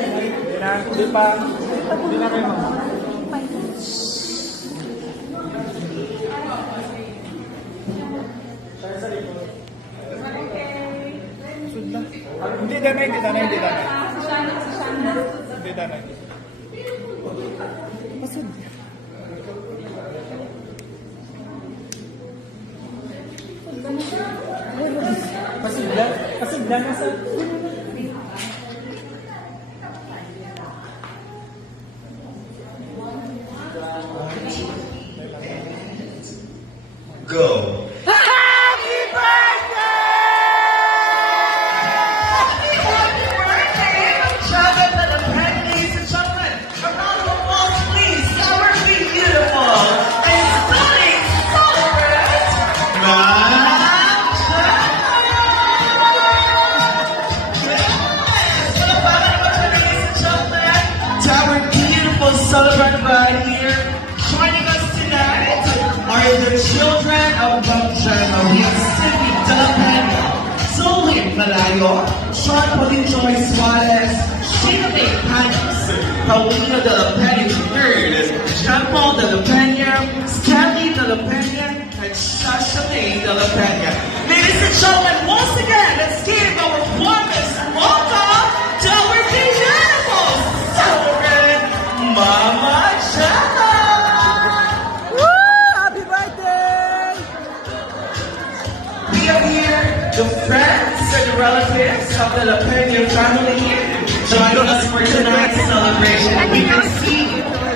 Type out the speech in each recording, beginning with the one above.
Hindi pa. Hindi na kayo mama. Sudla. Hindi danay. Hindi danay. Pasud. Pasudla na sa... Go. Happy birthday! Chocolate and a pen, ladies and gentlemen. A round of applause, please. Our beautiful and stunning celebrant, our beautiful celebrant right here. Joining us tonight are the children of Bangchano. We have Cindy De La Peña, Zoe Malayo, Sean Polinjoy Suarez, Sheena May Panis, Paulina De La Peña III, Jean Paul De La Peña, Stanley De La Peña, and Shasha May De La Peña. Ladies and gentlemen, once again, let's give our warmest welcome to our beautiful celebrant, Mama Jana. Happy birthday! We are here, the friends and relatives of the La Peña family, joining us for tonight's celebration. We can see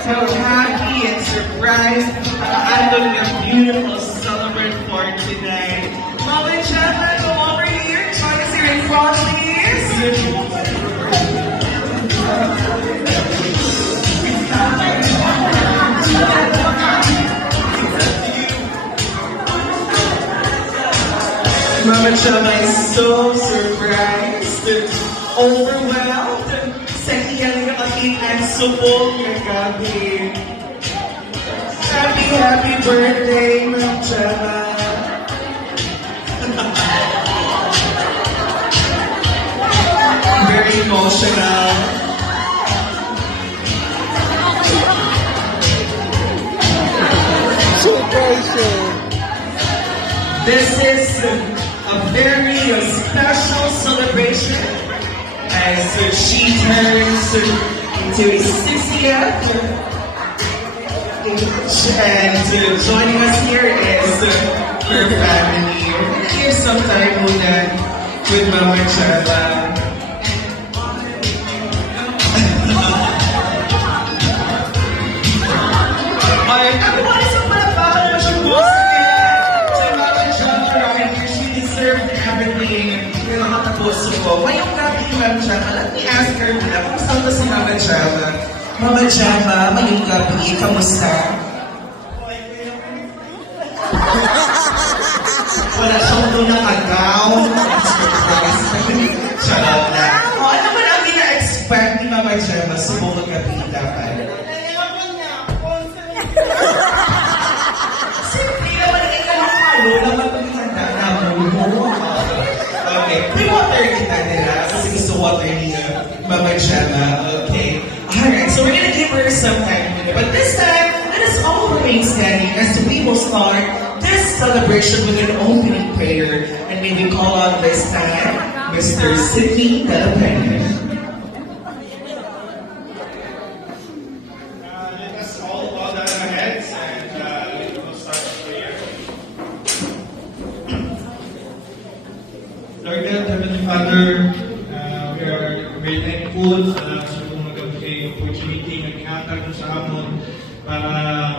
how happy and surprised Andon, your beautiful celebrant for tonight. Mama and Jana, come over here. Join us here in front, Mama Chama is so surprised, overwhelmed, sa iyang nakakita subong ng gabi. Happy birthday, Mama Chama. Very emotional. This is a very special celebration as she turns into a 60th. And joining us here is her family. Here's some time with Mama Chava. Everyone is up my father. She deserved everything. Nakatapuso ko. Ngayong gabi, Ma'am Chama, let me ask her na kung saan ba si Mama Chama. Mama Chama, ngayong gabi, kamusta? Wala siyang doon ng agaw. Charot na. Ano man ang ina-expect ni Mama Chama sa buong gabi dapat? Simple naman ikaw ang malo naman pagkakanta na mo. Okay, pre-water kita nila kasi gusto water niya, Mama Chama. Okay. Alright, so we're gonna give her some time. But this time, let us all remain standing as we will start this celebration with an opening prayer. And may we call on this time, Mr. Sidney De La Peña. Let us all bow down our heads and we'll start the prayer. Lord God, Heavenly Father, we are very thankful sa mga opportunity na ihatag mo sa amon para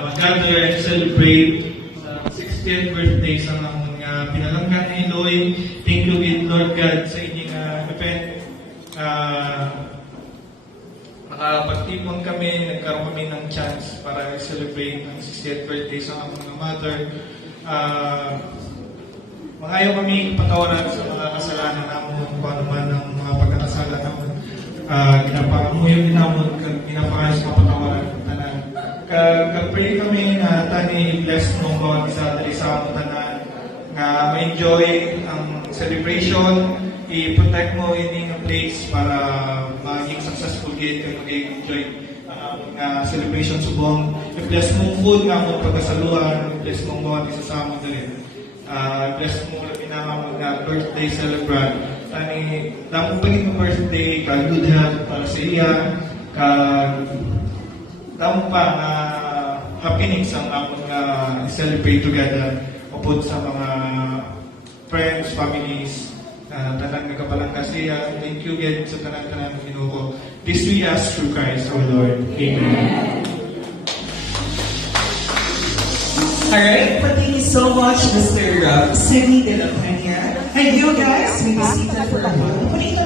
mag-gather and celebrate sa 60th birthday sa amon nga pinalanggan ni Eloy. Thank you, Lord God, sa inyong event. Nakapagtipon kami, nagkaroon kami ng chance para celebrate ang 60th birthday sa among mga mother. Magayo kami patawaran sa mga kasalanan namon, kung ano man ang mga pagkakasala namon. Ginapangamuyo namon, ginapakayos mga patawaran ng tanan. Kag-pray kami na tani bless mong bawat isa dali sa among tanan, nga ma-enjoy ang celebration, i-protect mo in the place para maging successful sugid kay mag-enjoy celebration subong. I-bless mong food nga mong pagkasaluhan, i-bless mong bawat isa sa amon dali. Bless mo pinaka nga birthday celebrant. Tani, damo pa yung birthday, ka good health para sa iya, ka damo pa nga happenings ang amon nga celebrate together upod sa mga friends, families, tanan nga kapalangga siya. Thank you again sa tanan-tanan ng Ginoo. This we ask through Christ our Lord. Amen. Alright, but thank you so much, Mr. Sidney de la Peña. And you guys, may be seated for a while.